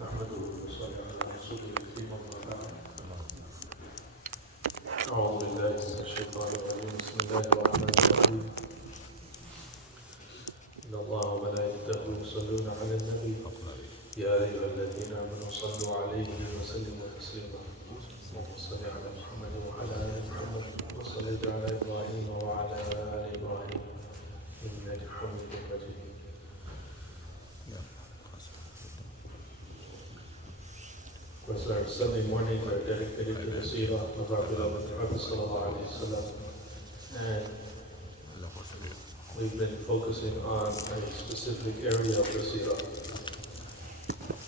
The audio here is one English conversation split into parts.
نحمده ونصلي على رسوله الكريم أما بعد. أعوذ بالله من الشيطان الرجيم. بسم الله الرحمن الرحيم. إن الله وملائكته يصلون على النبي يا أيها الذين آمنوا صلوا عليه وسلموا تسليما. اللهم صل على محمد وعلى آل محمد وصليت على إبراهيم وعلى آل إبراهيم إنك حميد مجيد. Of course, our Sunday mornings are dedicated to the Seera of our beloved Prophet Sallallahu Alaihi Wasallam. And we've been focusing on a specific area of the Seera.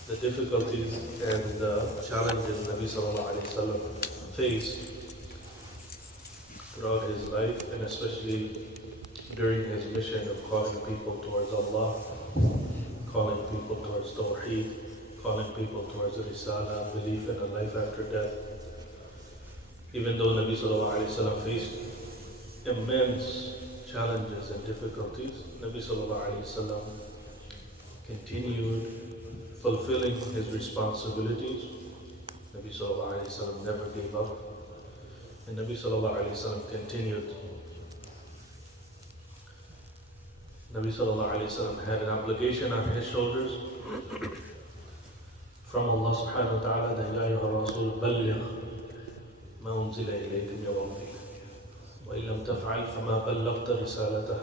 The difficulties and the challenges Nabi Sallallahu Alaihi Wasallam faced throughout his life, and especially during his mission of calling people towards Allah, calling people towards Tawheed, calling people towards Risala, belief in a life after death. Even though Nabi Sallallahu Alaihi Wasallam faced immense challenges and difficulties, Nabi Sallallahu Alaihi Wasallam continued fulfilling his responsibilities. Nabi Sallallahu Alaihi Wasallam never gave up. And Nabi Sallallahu Alaihi Wasallam continued. Nabi Sallallahu Alaihi Wasallam had an obligation on his shoulders from Allah subhanahu wa ta'ala that Ya ayyuha rasul balligh ma unzila ilayka min rabbik wa in lam taf'al fama ballaghta risalatah.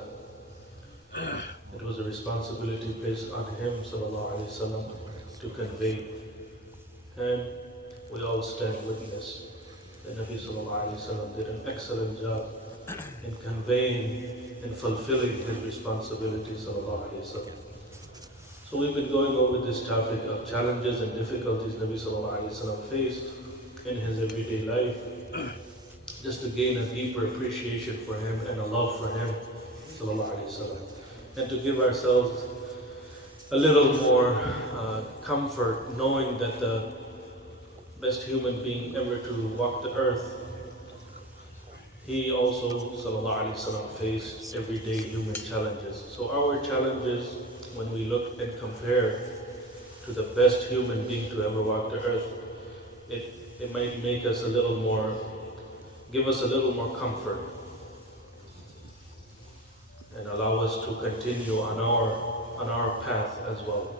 It was a responsibility placed on him sallallahu alayhi wasallam to convey, and we all stand witness that Nabi sallallahu alayhi wasallam did an excellent job in conveying and fulfilling his responsibilities sallallahu alayhi wasallam. So we've been going over this topic of challenges and difficulties Nabi Sallallahu Alaihi Wasallam faced in his everyday life, just to gain a deeper appreciation for him and a love for him, Sallallahu Alaihi Wasallam, and to give ourselves a little more comfort knowing that the best human being ever to walk the earth, he also, Sallallahu Alaihi Wasallam, faced everyday human challenges. So our challenges, when we look and compare to the best human being to ever walk the earth, it might make us a little more, give us a little more comfort and allow us to continue on our path as well,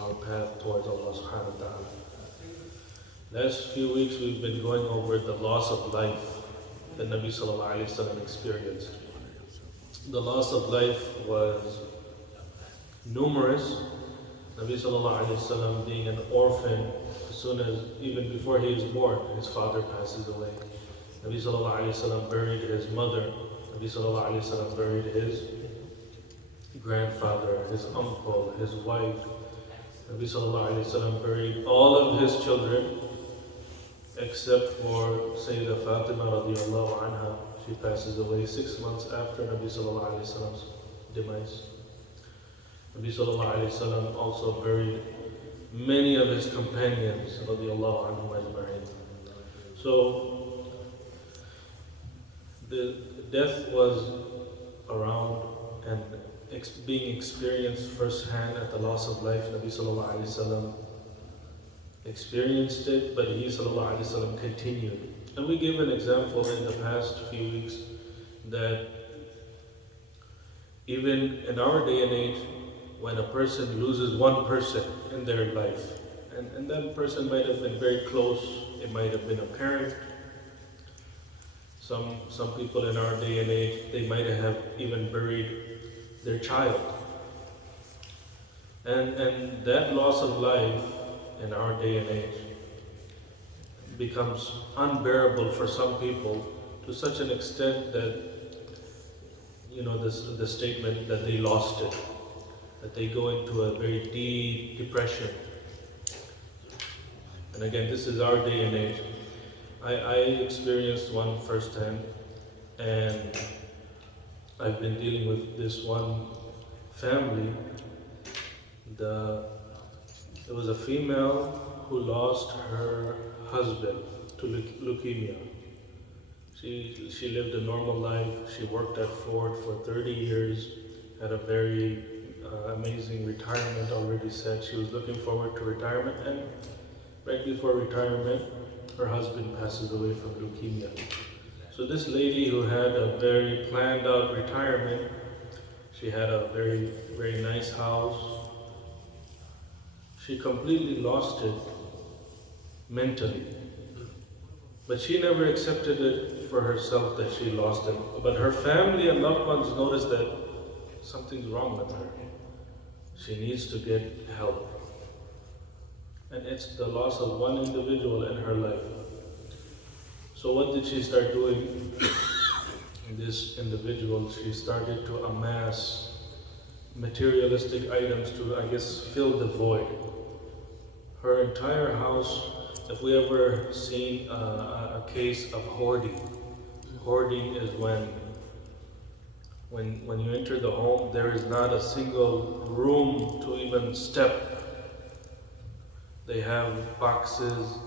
our path towards Allah subhanahu wa ta'ala. Last few weeks we've been going over the loss of life that Nabi Sallallahu Alaihi Wasallam experienced. The loss of life was numerous. Nabi Sallallahu Alaihi Wasallam being an orphan, as soon as, even before he is born, his father passes away. Nabi Sallallahu Alaihi Wasallam buried his mother. Nabi Sallallahu Alaihi Wasallam buried his grandfather, his uncle, his wife. Nabi Sallallahu Alaihi Wasallam buried all of his children except for Sayyidah Fatima radiallahu anha. She passes away 6 months after Nabi Sallallahu Alaihi Wasallam's demise. Nabi Sallallahu Alaihi Wasallam also buried many of his companions radiallahu anhum ajma'in. So the death was around and being experienced firsthand at the loss of life. Nabi Sallallahu Alaihi Wasallam experienced it, but he Sallallahu Alaihi Wasallam continued. And we gave an example in the past few weeks that even in our day and age, when a person loses one person in their life, and that person might have been very close, it might have been a parent. Some people in our day and age, they might have even buried their child. And that loss of life in our day and age becomes unbearable for some people to such an extent that, the statement that they lost it, that they go into a very deep depression. And again, this is our day and age. I experienced one firsthand, and I've been dealing with this one family. It was a female who lost her husband to leukemia. She lived a normal life. She worked at Ford for 30 years, had a very amazing retirement already set. She was looking forward to retirement, and right before retirement, her husband passes away from leukemia. So this lady who had a very planned out retirement, she had a very, very nice house. She completely lost it mentally. But she never accepted it for herself that she lost it. But her family and loved ones noticed that something's wrong with her. She needs to get help. And it's the loss of one individual in her life. So what did she start doing? This individual, she started to amass materialistic items to, I guess, fill the void. Her entire house, if we ever seen a case of hoarding. Hoarding is when you enter the home, there is not a single room to even step. They have boxes,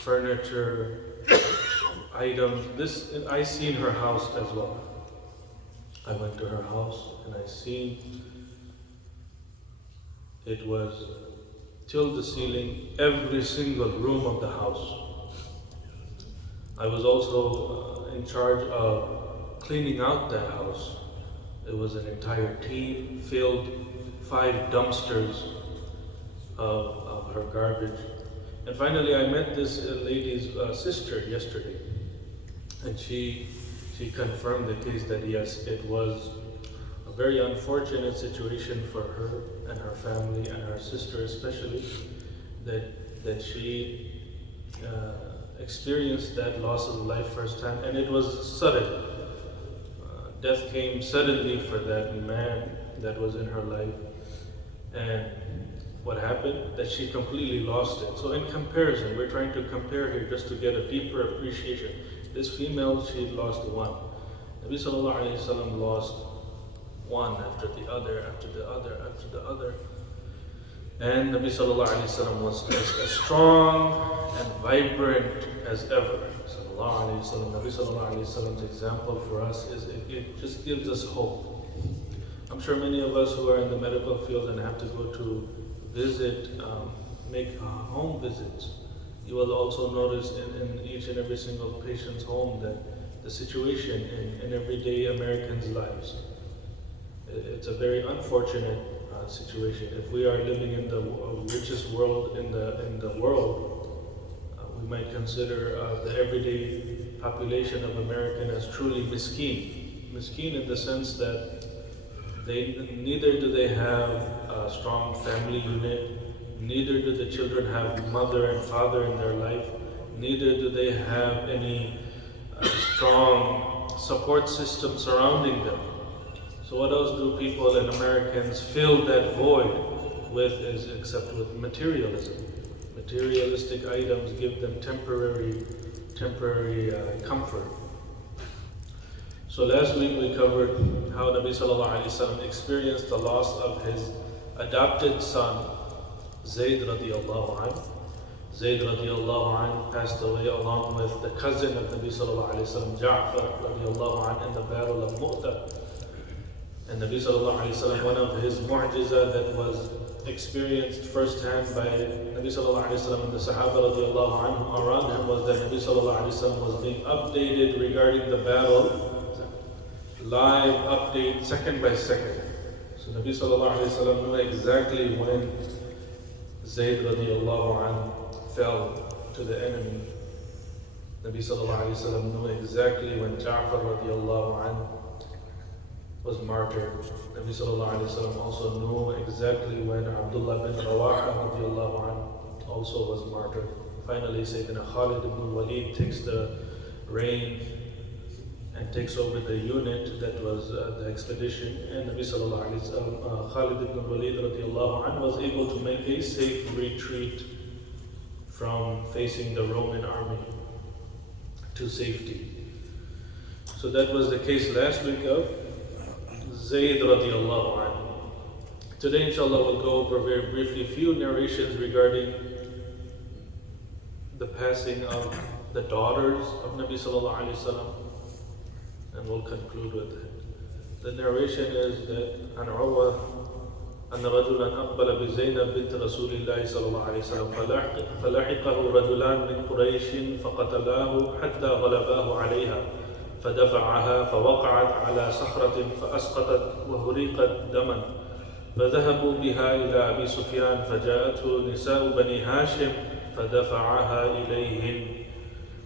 furniture, items. I seen her house as well. I went to her house and I seen it was till the ceiling, every single room of the house. I was also in charge of cleaning out that house. It was an entire team, filled 5 dumpsters of her garbage. And finally I met this lady's sister yesterday, and she confirmed the case that yes, it was a very unfortunate situation for her and her family and her sister especially, that she experienced that loss of life firsthand, and it was sudden. Death came suddenly for that man that was in her life, and what happened? That she completely lost it. So in comparison, we're trying to compare here just to get a deeper appreciation. This female, she lost one. Nabi Sallallahu Alaihi Wasallam lost one after the other, after the other, after the other. And Nabi Sallallahu Alaihi Wasallam was as strong and vibrant as ever. Sallallahu Alaihi Wasallam. Nabi Sallallahu Alaihi Wasallam's example for us is, it just gives us hope. I'm sure many of us who are in the medical field and have to go to visit, make home visits, you will also notice in each and every single patient's home that the situation in everyday Americans' lives, it's a very unfortunate situation. If we are living in the richest world in the world, we might consider the everyday population of American as truly miskeen. Miskeen in the sense that neither do they have a strong family unit, neither do the children have mother and father in their life, neither do they have any strong support system surrounding them. So what else do people and Americans fill that void with except with materialism? Materialistic items give them temporary comfort. So last week we covered how Nabi Sallallahu Alaihi Wasallam experienced the loss of his adopted son, Zayd radiallahu anhu. Zayd radiallahu anhu passed away along with the cousin of Nabi Sallallahu Alaihi Wasallam, Ja'far radiallahu anhu, in the battle of Mu'tah. And Nabi Sallallahu Alaihi Wasallam, one of his mu'jiza that was experienced firsthand by Nabi Sallallahu Alaihi Wasallam and the Sahaba radiallahu anhum around him was that Nabi Sallallahu Alaihi Wasallam was being updated regarding the battle, live update, second by second. So Nabi Sallallahu Alaihi Wasallam knew exactly when Zayd radiallahu anhu fell to the enemy. Nabi Sallallahu Alaihi Wasallam knew exactly when Ja'far radiallahu anhu was martyred. Nabi Sallallahu Alaihi Wasallam also knew exactly when Abdullah bin Rawaha radiallahu anhu also was martyred. Finally, Sayyidina Khalid ibn Walid takes the reign and takes over the unit that was the expedition, and Nabi Sallallahu Alaihi Wasallam, Khalid ibn Walid radiallahu anhu was able to make a safe retreat from facing the Roman army to safety. So that was the case last week of Zayd radiallahu anhu. Today inshallah we'll go over very briefly a few narrations regarding the passing of the daughters of Nabi Sallallahu Alaihi Wasallam, and we'll conclude with it. The narration is that an Urwa أن رجلا أقبل بزينب بنت رسول الله صلى الله عليه وسلم فلحقه رجلان من قريش فقتلاه حتى غلباه عليها فدفعها فوقعت على صخرة فأسقطت وهريقت دما فذهبوا بها إلى أبي سفيان فجاءته نساء بني هاشم فدفعها إليهن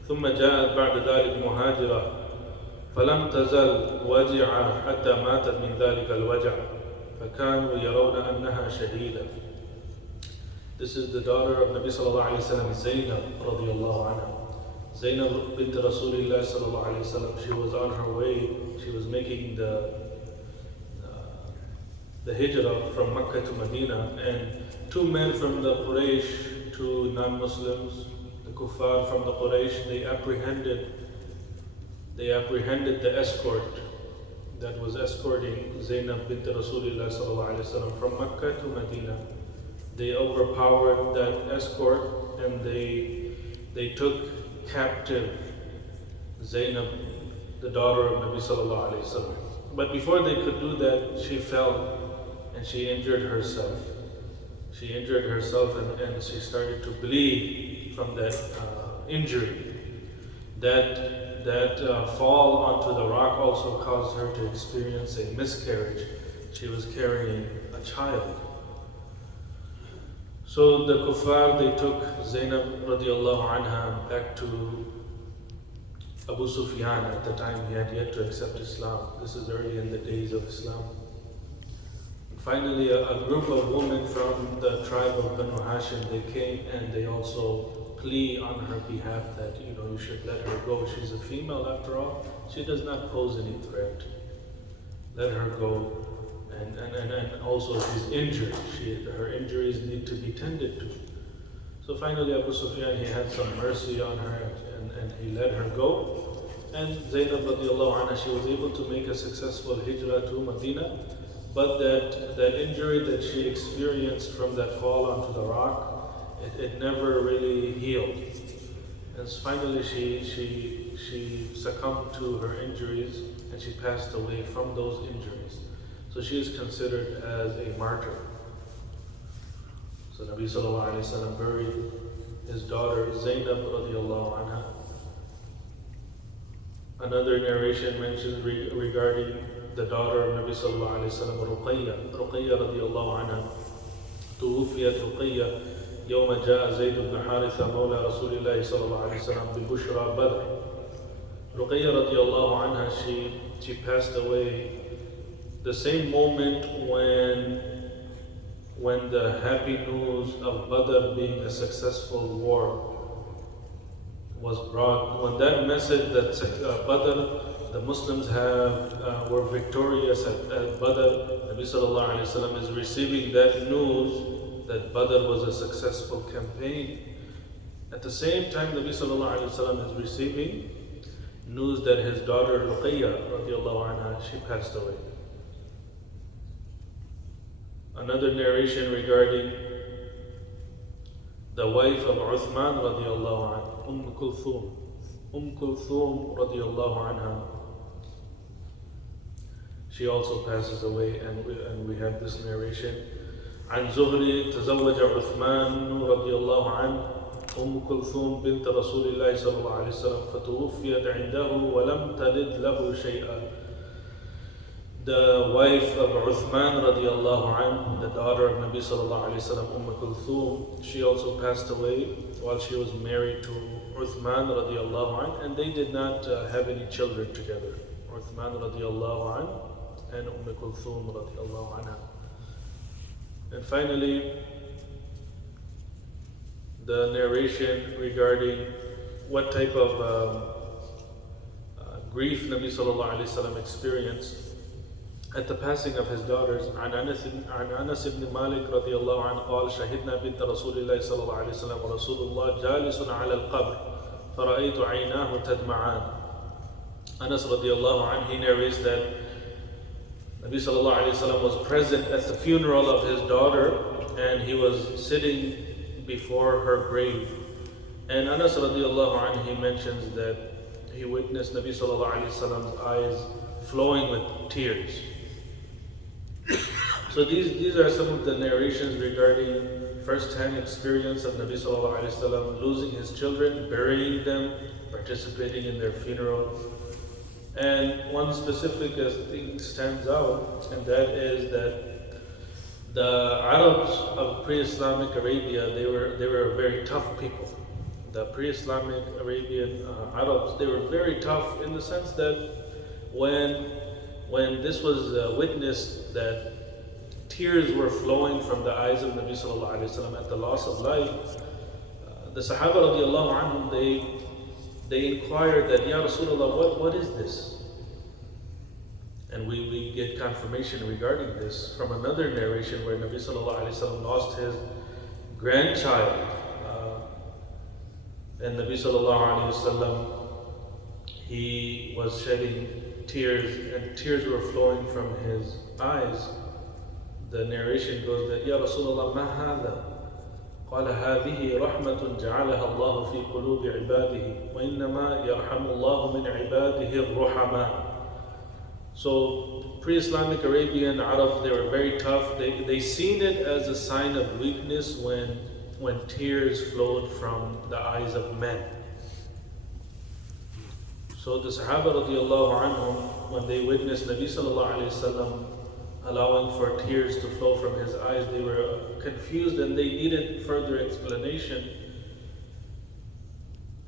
ثم جاءت بعد ذلك مهاجرة فلم تزل وجعة حتى ماتت من ذلك الوجع فكانوا يرون أنها شهيدة. This is the daughter of Nabi sallallahu alayhi wa sallam, Zainab radiallahu anha. Zainab bint Rasulullah sallallahu alayhi wa sallam, she was on her way, she was making the hijrah from Mecca to Medina, and two men from the Quraysh, two non-Muslims, the kuffar from the Quraysh, they apprehended the escort that was escorting Zainab bint Rasulullah sallallahu alayhi wa sallam from Mecca to Medina. They overpowered that escort and they took captive Zainab, the daughter of Nabi sallallahu alayhi wa sallam. But before they could do that, she fell and she injured herself. She injured herself and she started to bleed from that injury. That fall onto the rock also caused her to experience a miscarriage. She was carrying a child. So the kuffar, they took Zainab radiallahu anha back to Abu Sufyan. At the time he had yet to accept Islam. This is early in the days of Islam. And finally, a group of women from the tribe of Banu Hashim, they came and they also plea on her behalf that, you should let her go. She's a female after all. She does not pose any threat. Let her go. And also she's injured. Her injuries need to be tended to. So finally Abu Sufyan, he had some mercy on her and he let her go. And Zainab radiallahu anha, she was able to make a successful hijrah to Medina. But that injury that she experienced from that fall onto the rock, it never really healed. And finally she succumbed to her injuries and she passed away from those injuries. So she is considered as a martyr. So Nabi sallallahu alayhi wa sallam buried his daughter Zainab radiallahu anha. Another narration mentions regarding the daughter of Nabi sallallahu alayhi wa sallam, Ruqayya radiallahu anha. توفيت رقية يوم جاء زيد بن حارثة مولى رسول الله صلى الله عليه وسلم ببشرى بدر. Ruqayya radiallahu anha, she passed away the same moment when the happy news of Badr being a successful war was brought. When that message that Badr, the Muslims were victorious at Badr, Nabi sallallahu alayhi wa sallam is receiving that news that Badr was a successful campaign. At the same time, Nabi sallallahu alayhi wa sallam is receiving news that his daughter Ruqayya radiallahu anha, she passed away. Another narration regarding the wife of Uthman radiallahu anha, Kulthum radiallahu anha, she also passes away, and we have this narration. عن زهري تزوج عثمان رضي الله عنه كلثوم بنت رسول الله صلى الله عليه وسلم فتوفيت عنده ولم تلد له شيئا. The wife of Uthman radiallahu anhu, the daughter of Nabi sallallahu alayhi wa sallam, Kulthum, she also passed away while she was married to Uthman radiallahu anhu, and they did not have any children together. Uthman radiallahu anhu and Kulthum radiallahu anha. And finally, the narration regarding what type of grief Nabi sallallahu alayhi wa sallam experienced at the passing of his daughters. عن أنس بن مالك رضي الله عنه قال شهدنا بنت رسول الله صلى الله عليه وسلم ورسول الله جالس على القبر فرأيت عيناه تدمعان. Anas رضي الله عنه, he narrates that Nabi sallallahu alayhi wa sallam was present at the funeral of his daughter and he was sitting before her grave. And Anas radiallahu anhu, he mentions that he witnessed Nabi sallallahu alayhi wa sallam's eyes flowing with tears. So these are some of the narrations regarding first-hand experience of Nabi Sallallahu Alaihi Wasallam losing his children, burying them, participating in their funeral. And one specific thing stands out, and that is that the Arabs of pre-Islamic Arabia, they were a very tough people. The pre-Islamic Arabian Arabs, they were very tough in the sense that when this was witnessed, that tears were flowing from the eyes of Nabi Sallallahu Alaihi Wasallam at the loss of life, the Sahaba radiallahu anhum, they inquired that, Ya Rasulullah, what is this? And we get confirmation regarding this from another narration where Nabi Sallallahu Alaihi Wasallam lost his grandchild. And Nabi Sallallahu Alaihi Wasallam, he was shedding tears, and tears were flowing from his eyes. The narration goes that, Ya Rasulullah, ma hadha? قال هذه رحمة جعلها الله في قلوب عباده وإنما يرحم الله من عباده الرحماء. So pre-Islamic Arabian Arabs, they were very tough. They seen it as a sign of weakness when tears flowed from the eyes of men. So the Sahaba radiallahu anhum, when they witnessed Nabi Sallallahu Alaihi Wasallam allowing for tears to flow from his eyes, they were confused and they needed further explanation.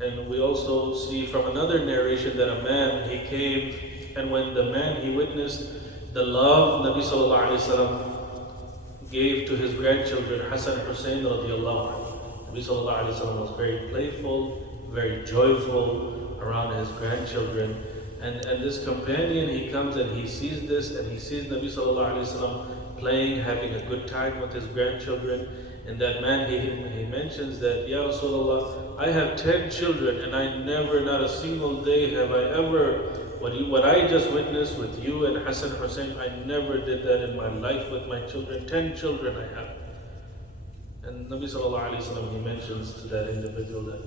And we also see from another narration that a man, he came, and when the man, he witnessed the love Nabi Sallallahu Alaihi Wasallam gave to his grandchildren, Hassan and Hussein radiallahu anhu. Nabi Sallallahu Alaihi Wasallam was very playful, very joyful around his grandchildren. And this companion, he comes and he sees this, and he sees Nabi Sallallahu Alaihi Wasallam playing, having a good time with his grandchildren. And that man, he mentions that, Ya Rasulullah, I have 10 children, and I never, not a single day have I ever, what I just witnessed with you and Hassan Hussein, I never did that in my life with my children. 10 children I have. And Nabi Sallallahu Alaihi Wasallam, he mentions to that individual that,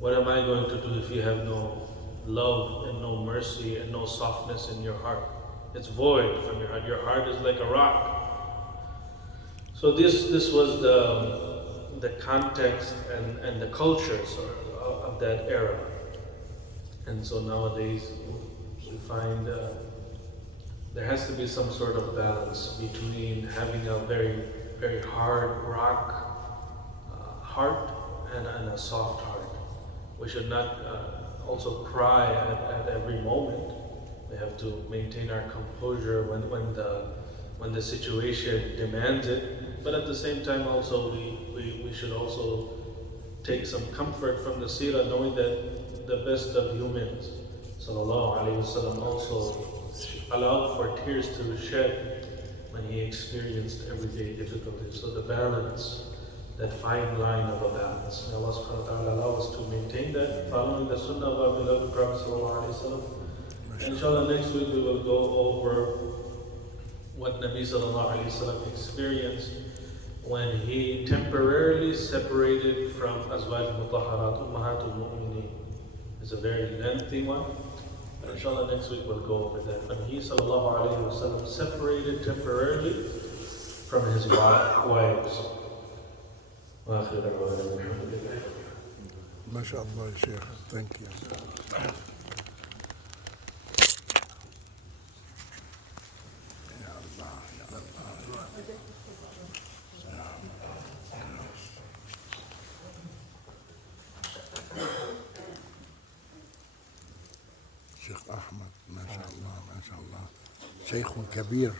what am I going to do if you have no love and no mercy and no softness in your heart? It's void from your heart. Your heart is like a rock. So this was the context and the cultures of that era. And so nowadays we find there has to be some sort of balance between having a very, very hard rock heart and a soft heart. We should not also cry at every moment. We have to maintain our composure when the situation demands it. But at the same time also we should also take some comfort from the seerah, knowing that the best of humans, sallallahu alaihi wasallam, also allowed for tears to shed when he experienced everyday difficulties. So the balance, that fine line of a balance. May Allah subhanahu wa ta'ala allow us to maintain that, following the sunnah of our beloved Prophet sallallahu alaihi wasallam. Inshallah, next week we will go over what Nabi sallallahu alaihi wasallam experienced when he temporarily separated from Azwaj Mutahharat, Ummahatul Mu'mineen. It's a very lengthy one. And inshallah, next week we'll go over that. When he sallallahu alaihi wasallam separated temporarily from his wives. وآخر دعوانا الحمد لله. ما شاء الله يا شيخ. Thank you. يا الله يا الله. شيخ أحمد ما شاء الله ما شاء الله. شيخ كبير.